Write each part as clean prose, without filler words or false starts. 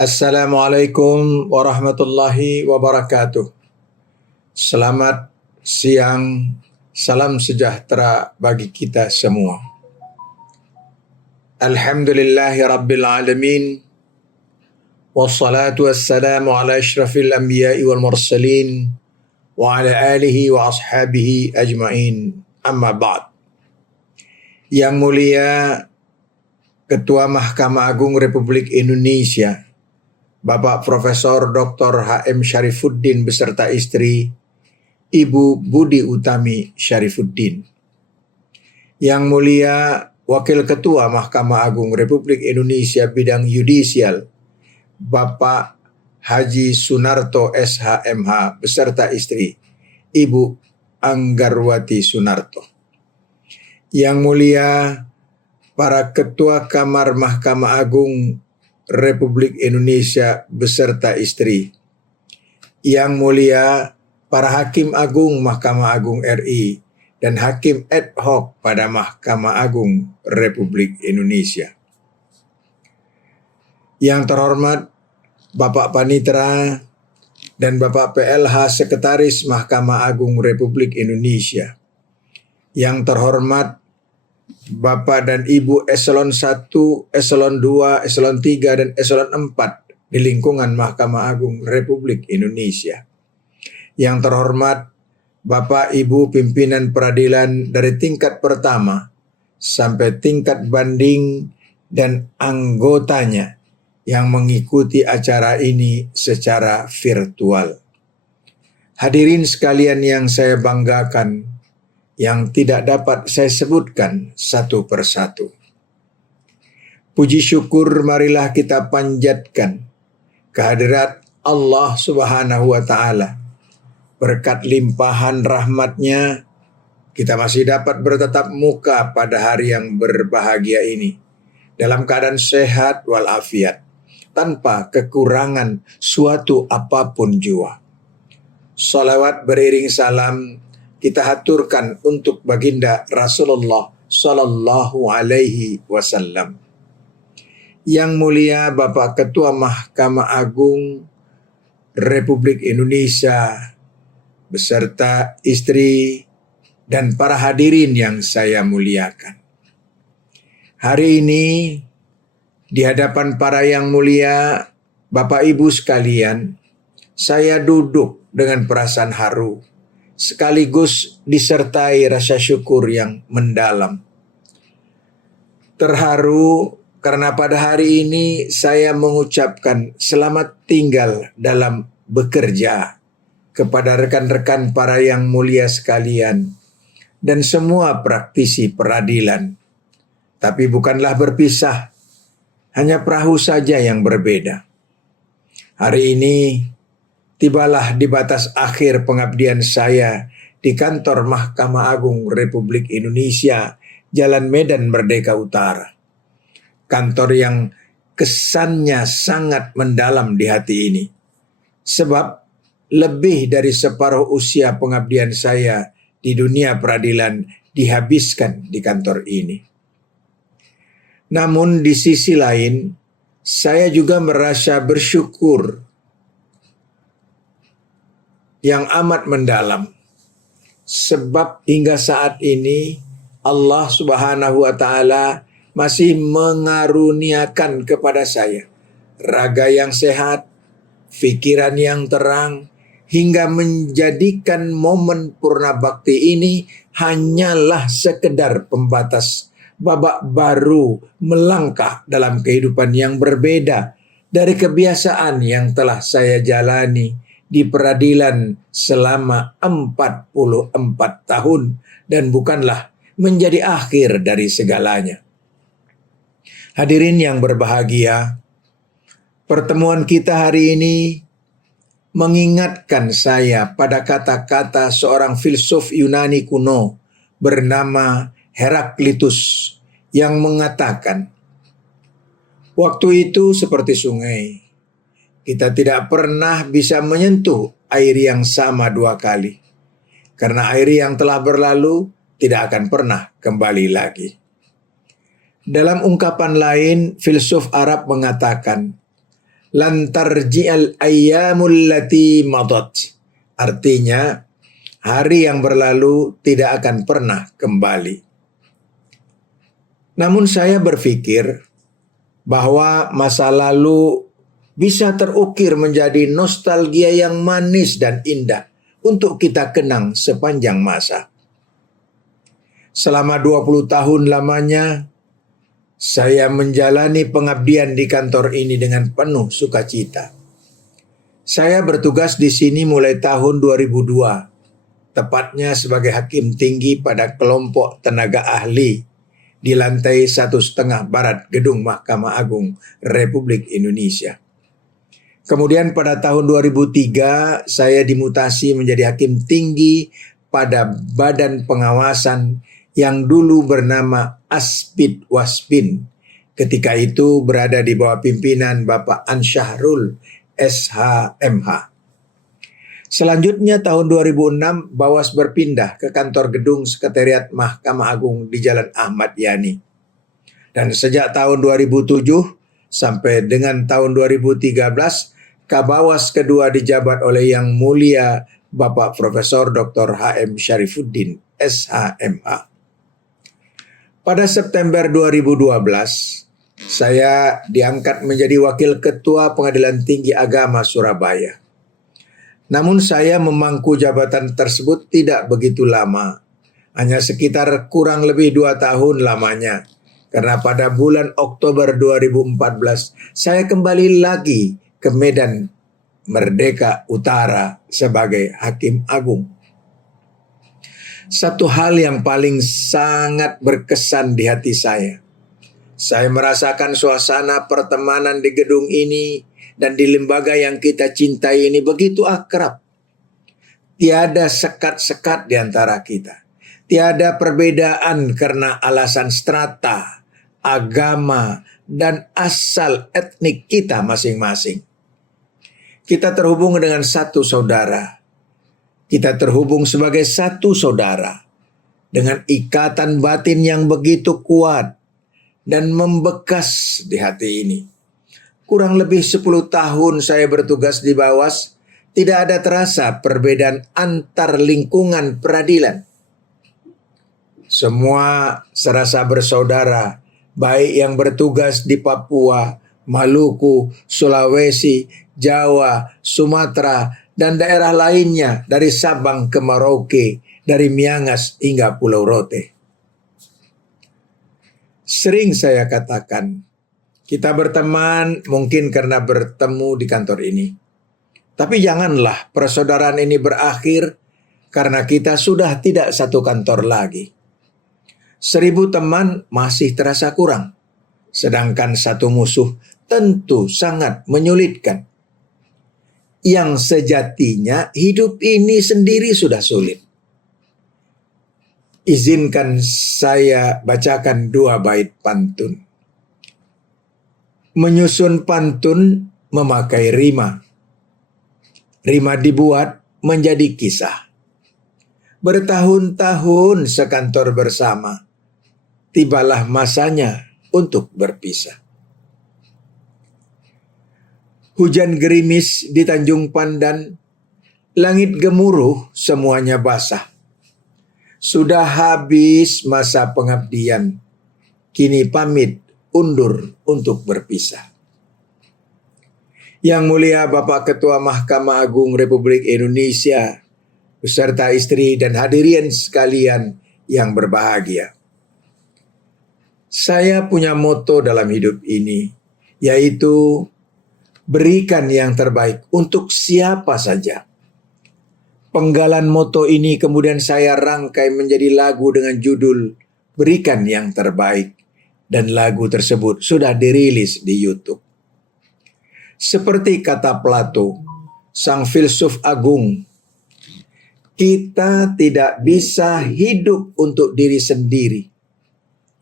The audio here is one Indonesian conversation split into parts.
Assalamualaikum warahmatullahi wabarakatuh. Selamat siang, salam sejahtera bagi kita semua. Alhamdulillahi rabbil alamin. Wassalatu wassalamu ala asyrafil anbiya'i wal mursalin wa ala alihi wa ashabihi ajma'in. Amma ba'd. Yang mulia Ketua Mahkamah Agung Republik Indonesia, Bapak Profesor Dr. H.M. Syarifuddin beserta istri, Ibu Budi Utami Syarifuddin. Yang mulia Wakil Ketua Mahkamah Agung Republik Indonesia bidang yudisial, Bapak Haji Sunarto SH.MH beserta istri, Ibu Anggarwati Sunarto. Yang mulia para Ketua Kamar Mahkamah Agung Republik Indonesia beserta istri. Yang mulia para Hakim Agung Mahkamah Agung RI dan Hakim ad hoc pada Mahkamah Agung Republik Indonesia. Yang terhormat Bapak Panitera dan Bapak PLH Sekretaris Mahkamah Agung Republik Indonesia. Yang terhormat Bapak dan Ibu Eselon 1, Eselon 2, Eselon 3, dan Eselon 4 di lingkungan Mahkamah Agung Republik Indonesia. Yang terhormat Bapak Ibu pimpinan peradilan dari tingkat pertama sampai tingkat banding dan anggotanya yang mengikuti acara ini secara virtual. Hadirin sekalian yang saya banggakan, yang tidak dapat saya sebutkan satu persatu. Puji syukur marilah kita panjatkan kehadirat Allah Subhanahu wa Ta'ala. Berkat limpahan rahmatnya, kita masih dapat bertatap muka pada hari yang berbahagia ini dalam keadaan sehat walafiat, tanpa kekurangan suatu apapun jua. Salawat beriring salam kita haturkan untuk baginda Rasulullah Sallallahu Alaihi Wasallam. Yang mulia Bapak Ketua Mahkamah Agung Republik Indonesia beserta istri dan para hadirin yang saya muliakan. Hari ini di hadapan para yang mulia, Bapak Ibu sekalian, saya duduk dengan perasaan haru, sekaligus disertai rasa syukur yang mendalam. Terharu karena pada hari ini saya mengucapkan selamat tinggal dalam bekerja kepada rekan-rekan para yang mulia sekalian dan semua praktisi peradilan. Tapi bukanlah berpisah, hanya perahu saja yang berbeda. Hari ini tibalah di batas akhir pengabdian saya di kantor Mahkamah Agung Republik Indonesia, Jalan Medan Merdeka Utara. Kantor yang kesannya sangat mendalam di hati ini. Sebab lebih dari separuh usia pengabdian saya di dunia peradilan dihabiskan di kantor ini. Namun di sisi lain, saya juga merasa bersyukur yang amat mendalam, sebab hingga saat ini Allah Subhanahu wa Ta'ala masih mengaruniakan kepada saya raga yang sehat, pikiran yang terang, hingga menjadikan momen purna bakti ini hanyalah sekedar pembatas babak baru melangkah dalam kehidupan yang berbeda dari kebiasaan yang telah saya jalani di peradilan selama 44 tahun dan bukanlah menjadi akhir dari segalanya. Hadirin yang berbahagia, pertemuan kita hari ini mengingatkan saya pada kata-kata seorang filsuf Yunani kuno bernama Heraklitus yang mengatakan, waktu itu seperti sungai. Kita tidak pernah bisa menyentuh air yang sama dua kali. Karena air yang telah berlalu tidak akan pernah kembali lagi. Dalam ungkapan lain, filsuf Arab mengatakan, lan tarji'al ayyamul lati madat. Artinya, hari yang berlalu tidak akan pernah kembali. Namun saya berpikir bahwa masa lalu bisa terukir menjadi nostalgia yang manis dan indah untuk kita kenang sepanjang masa. Selama 20 tahun lamanya, saya menjalani pengabdian di kantor ini dengan penuh sukacita. Saya bertugas di sini mulai tahun 2002, tepatnya sebagai hakim tinggi pada kelompok tenaga ahli di lantai 1,5 barat Gedung Mahkamah Agung Republik Indonesia. Kemudian pada tahun 2003, saya dimutasi menjadi hakim tinggi pada Badan Pengawasan yang dulu bernama Aspid Waspin. Ketika itu berada di bawah pimpinan Bapak Ansyahrul SHMH. Selanjutnya tahun 2006 Bawas berpindah ke kantor gedung Sekretariat Mahkamah Agung di Jalan Ahmad Yani. Dan sejak tahun 2007 sampai dengan tahun 2013 Kabawas kedua dijabat oleh Yang Mulia Bapak Profesor Dr. H.M. Syarifuddin SHMH. Pada September 2012, saya diangkat menjadi Wakil Ketua Pengadilan Tinggi Agama Surabaya. Namun saya memangku jabatan tersebut tidak begitu lama, hanya sekitar kurang lebih 2 tahun lamanya. Karena pada bulan Oktober 2014, saya kembali lagi ke Medan Merdeka Utara sebagai Hakim Agung. Satu hal yang paling sangat berkesan di hati saya merasakan suasana pertemanan di gedung ini dan di lembaga yang kita cintai ini begitu akrab. Tiada sekat-sekat di antara kita. Tiada perbedaan karena alasan strata, agama, dan asal etnik kita masing-masing. Kita terhubung dengan satu saudara. Kita terhubung sebagai satu saudara dengan ikatan batin yang begitu kuat dan membekas di hati ini. Kurang lebih 10 tahun saya bertugas di Bawas, tidak ada terasa perbedaan antar lingkungan peradilan. Semua serasa bersaudara, baik yang bertugas di Papua, Maluku, Sulawesi, Jawa, Sumatera, dan daerah lainnya dari Sabang ke Merauke, dari Miangas hingga Pulau Rote. Sering saya katakan, kita berteman mungkin karena bertemu di kantor ini. Tapi janganlah persaudaraan ini berakhir karena kita sudah tidak satu kantor lagi. 1000 teman masih terasa kurang, sedangkan satu musuh tentu sangat menyulitkan. Yang sejatinya hidup ini sendiri sudah sulit. Izinkan saya bacakan 2 bait pantun. Menyusun pantun memakai rima. Rima dibuat menjadi kisah. Bertahun-tahun sekantor bersama. Tibalah masanya untuk berpisah. Hujan gerimis di Tanjung Pandan, langit gemuruh semuanya basah. Sudah habis masa pengabdian, kini pamit undur untuk berpisah. Yang Mulia Bapak Ketua Mahkamah Agung Republik Indonesia, beserta istri dan hadirin sekalian yang berbahagia. Saya punya moto dalam hidup ini, yaitu berikan yang terbaik untuk siapa saja. Penggalan moto ini kemudian saya rangkai menjadi lagu dengan judul Berikan Yang Terbaik. Dan lagu tersebut sudah dirilis di YouTube. Seperti kata Plato, sang filsuf agung, kita tidak bisa hidup untuk diri sendiri.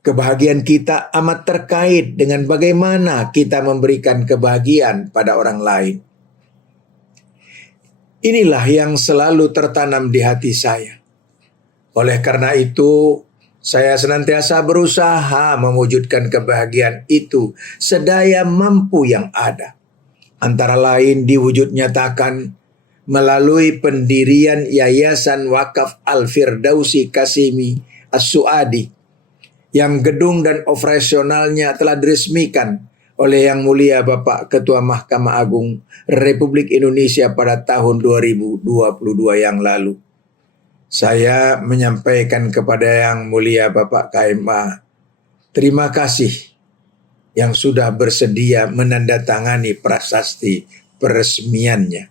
Kebahagiaan kita amat terkait dengan bagaimana kita memberikan kebahagiaan pada orang lain. Inilah yang selalu tertanam di hati saya. Oleh karena itu, saya senantiasa berusaha mewujudkan kebahagiaan itu sedaya mampu yang ada. Antara lain diwujud nyatakan melalui pendirian Yayasan Wakaf Al-Firdausi Kasimi As-Suadi yang gedung dan operasionalnya telah diresmikan oleh Yang Mulia Bapak Ketua Mahkamah Agung Republik Indonesia pada tahun 2022 yang lalu. Saya menyampaikan kepada Yang Mulia Bapak KMA, terima kasih yang sudah bersedia menandatangani prasasti peresmiannya.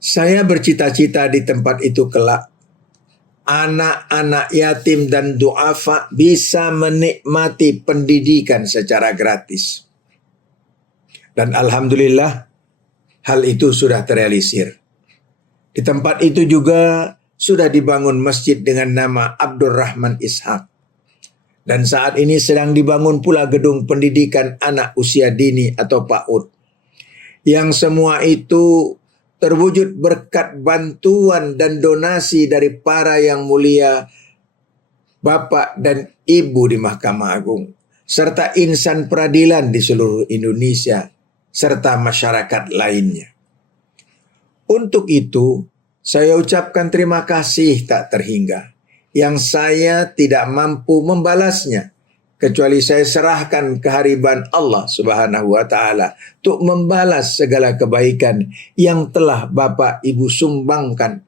Saya bercita-cita di tempat itu kelak anak-anak yatim dan duafa bisa menikmati pendidikan secara gratis. Dan alhamdulillah hal itu sudah terrealisir. Di tempat itu juga sudah dibangun masjid dengan nama Abdurrahman Ishaq. Dan saat ini sedang dibangun pula gedung pendidikan anak usia dini atau PAUD. Yang semua itu terwujud berkat bantuan dan donasi dari para yang mulia Bapak dan Ibu di Mahkamah Agung, serta insan peradilan di seluruh Indonesia, serta masyarakat lainnya. Untuk itu, saya ucapkan terima kasih tak terhingga, yang saya tidak mampu membalasnya, kecuali saya serahkan kehariban Allah Subhanahu wa Ta'ala untuk membalas segala kebaikan yang telah Bapak Ibu sumbangkan.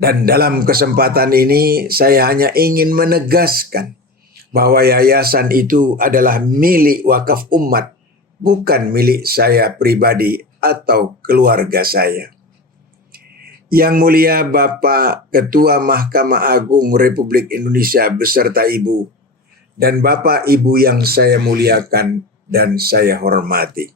Dan dalam kesempatan ini saya hanya ingin menegaskan bahwa yayasan itu adalah milik wakaf umat, bukan milik saya pribadi atau keluarga saya. Yang Mulia Bapak Ketua Mahkamah Agung Republik Indonesia beserta Ibu dan Bapak Ibu yang saya muliakan dan saya hormati.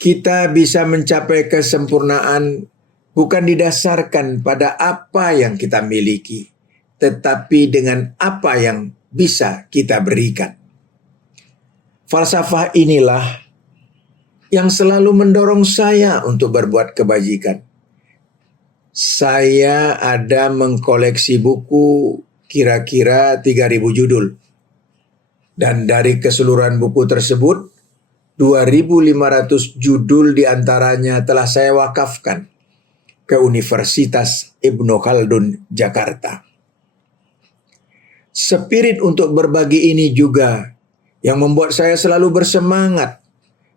Kita bisa mencapai kesempurnaan bukan didasarkan pada apa yang kita miliki, tetapi dengan apa yang bisa kita berikan. Falsafah inilah yang selalu mendorong saya untuk berbuat kebajikan. Saya ada mengkoleksi buku kira-kira 3.000 judul. Dan dari keseluruhan buku tersebut, 2.500 judul diantaranya telah saya wakafkan ke Universitas Ibnu Khaldun, Jakarta. Spirit untuk berbagi ini juga yang membuat saya selalu bersemangat,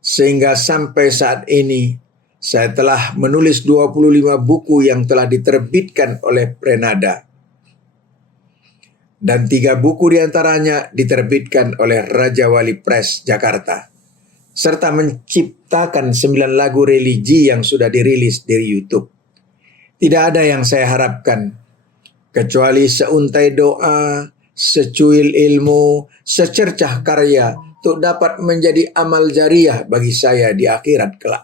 sehingga sampai saat ini saya telah menulis 25 buku yang telah diterbitkan oleh Prenada. Dan 3 buku diantaranya diterbitkan oleh Raja Wali Press Jakarta. Serta menciptakan 9 lagu religi yang sudah dirilis dari YouTube. Tidak ada yang saya harapkan kecuali seuntai doa, secuil ilmu, secercah karya untuk dapat menjadi amal jariah bagi saya di akhirat kelak.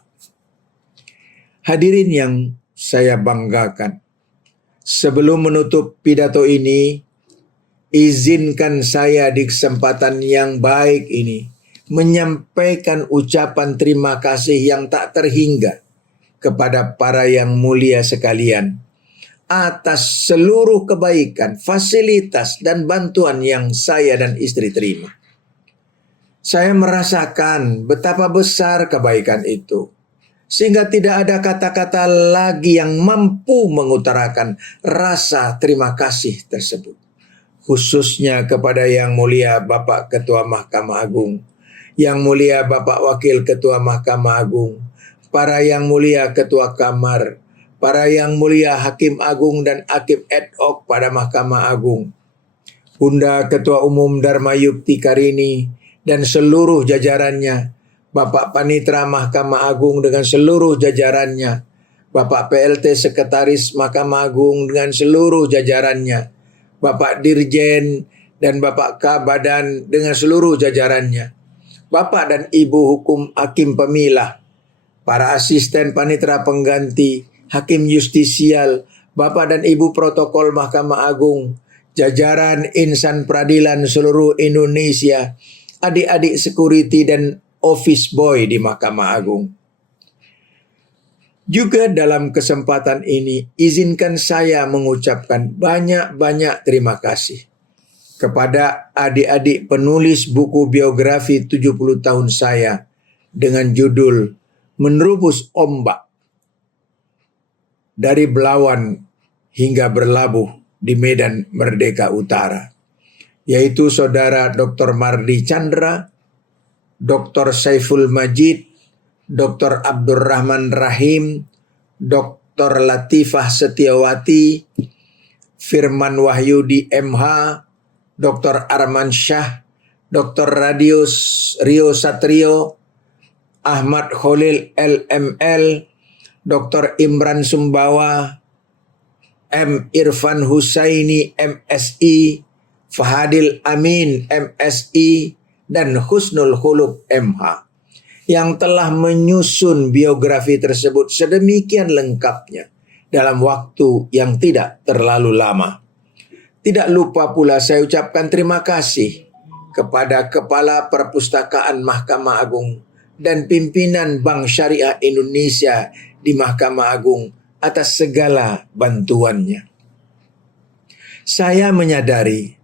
Hadirin yang saya banggakan, sebelum menutup pidato ini, izinkan saya di kesempatan yang baik ini menyampaikan ucapan terima kasih yang tak terhingga kepada para yang mulia sekalian atas seluruh kebaikan, fasilitas, dan bantuan yang saya dan istri terima. Saya merasakan betapa besar kebaikan itu, sehingga tidak ada kata-kata lagi yang mampu mengutarakan rasa terima kasih tersebut. Khususnya kepada Yang Mulia Bapak Ketua Mahkamah Agung, Yang Mulia Bapak Wakil Ketua Mahkamah Agung, para Yang Mulia Ketua Kamar, para Yang Mulia Hakim Agung dan Hakim ad hoc pada Mahkamah Agung, Bunda Ketua Umum Dharma Yukti Karini, dan seluruh jajarannya, Bapak Panitra Mahkamah Agung dengan seluruh jajarannya, Bapak PLT Sekretaris Mahkamah Agung dengan seluruh jajarannya, Bapak Dirjen dan Bapak Kabadan dengan seluruh jajarannya, Bapak dan Ibu Hukum Hakim Pemilah, para asisten panitra pengganti, Hakim Justisial, Bapak dan Ibu Protokol Mahkamah Agung, jajaran insan peradilan seluruh Indonesia, adik-adik security dan office boy di Mahkamah Agung. Juga dalam kesempatan ini, izinkan saya mengucapkan banyak-banyak terima kasih kepada adik-adik penulis buku biografi 70 tahun saya dengan judul Menerubus Ombak dari Belawan hingga berlabuh di Medan Merdeka Utara, yaitu Saudara Dr. Mardi Chandra, Dr. Saiful Majid, Dr. Abdurrahman Rahim, Dr. Latifah Setiawati, Firman Wahyudi MH, Dr. Arman Syah, Dr. Rio Satrio, Ahmad Khalil LML, Dr. Imran Sumbawa, M. Irfan Husaini MSI, Fahadil Amin MSI, dan Husnul Khuluq MH yang telah menyusun biografi tersebut sedemikian lengkapnya dalam waktu yang tidak terlalu lama. Tidak lupa pula saya ucapkan terima kasih kepada Kepala Perpustakaan Mahkamah Agung dan pimpinan Bank Syariah Indonesia di Mahkamah Agung atas segala bantuannya. Saya menyadari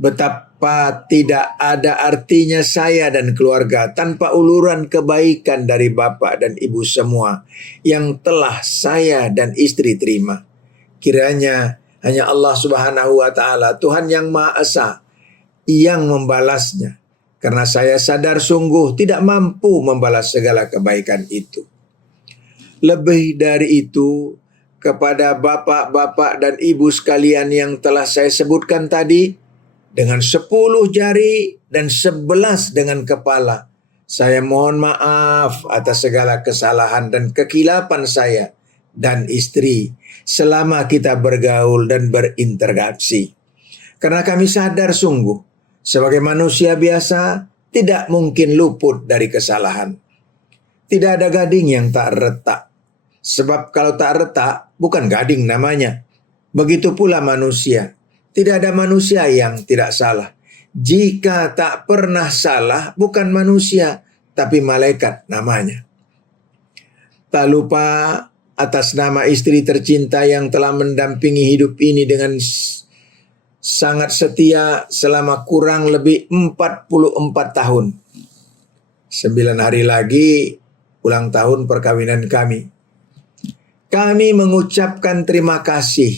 betapa tidak ada artinya saya dan keluarga tanpa uluran kebaikan dari Bapak dan Ibu semua yang telah saya dan istri terima. Kiranya hanya Allah Subhanahu wa Ta'ala, Tuhan yang Maha Esa, yang membalasnya, karena saya sadar sungguh tidak mampu membalas segala kebaikan itu. Lebih dari itu, kepada bapak-bapak dan ibu sekalian yang telah saya sebutkan tadi, dengan 10 jari dan 11 dengan kepala, saya mohon maaf atas segala kesalahan dan kekilapan saya dan istri selama kita bergaul dan berinteraksi. Karena kami sadar sungguh, sebagai manusia biasa, tidak mungkin luput dari kesalahan. Tidak ada gading yang tak retak. Sebab kalau tak retak, bukan gading namanya. Begitu pula manusia. Tidak ada manusia yang tidak salah. Jika tak pernah salah, bukan manusia, tapi malaikat namanya. Tak lupa atas nama istri tercinta yang telah mendampingi hidup ini dengan sangat setia selama kurang lebih 44 tahun. 9 hari lagi ulang tahun perkawinan kami. Kami mengucapkan terima kasih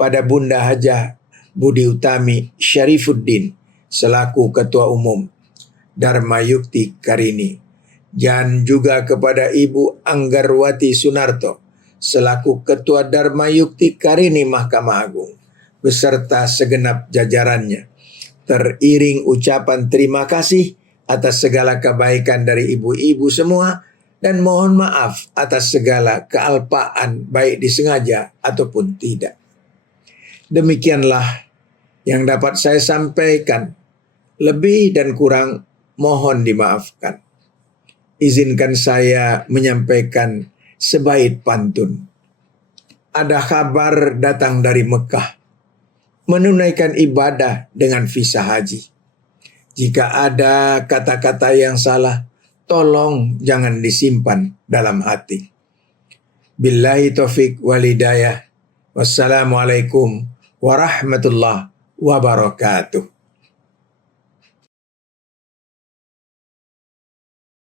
pada Bunda Hajah Budi Utami Syarifuddin selaku Ketua Umum Dharma Yukti Karini, dan juga kepada Ibu Anggarwati Sunarto selaku Ketua Dharma Yukti Karini Mahkamah Agung beserta segenap jajarannya. Teriring ucapan terima kasih atas segala kebaikan dari ibu-ibu semua, dan mohon maaf atas segala kealpaan baik disengaja ataupun tidak. Demikianlah yang dapat saya sampaikan. Lebih dan kurang mohon dimaafkan. Izinkan saya menyampaikan sebait pantun. Ada kabar datang dari Mekah, menunaikan ibadah dengan visa haji. Jika ada kata-kata yang salah, tolong jangan disimpan dalam hati. Billahi taufik wal hidayah. Wassalamualaikum warahmatullahi wabarakatuh.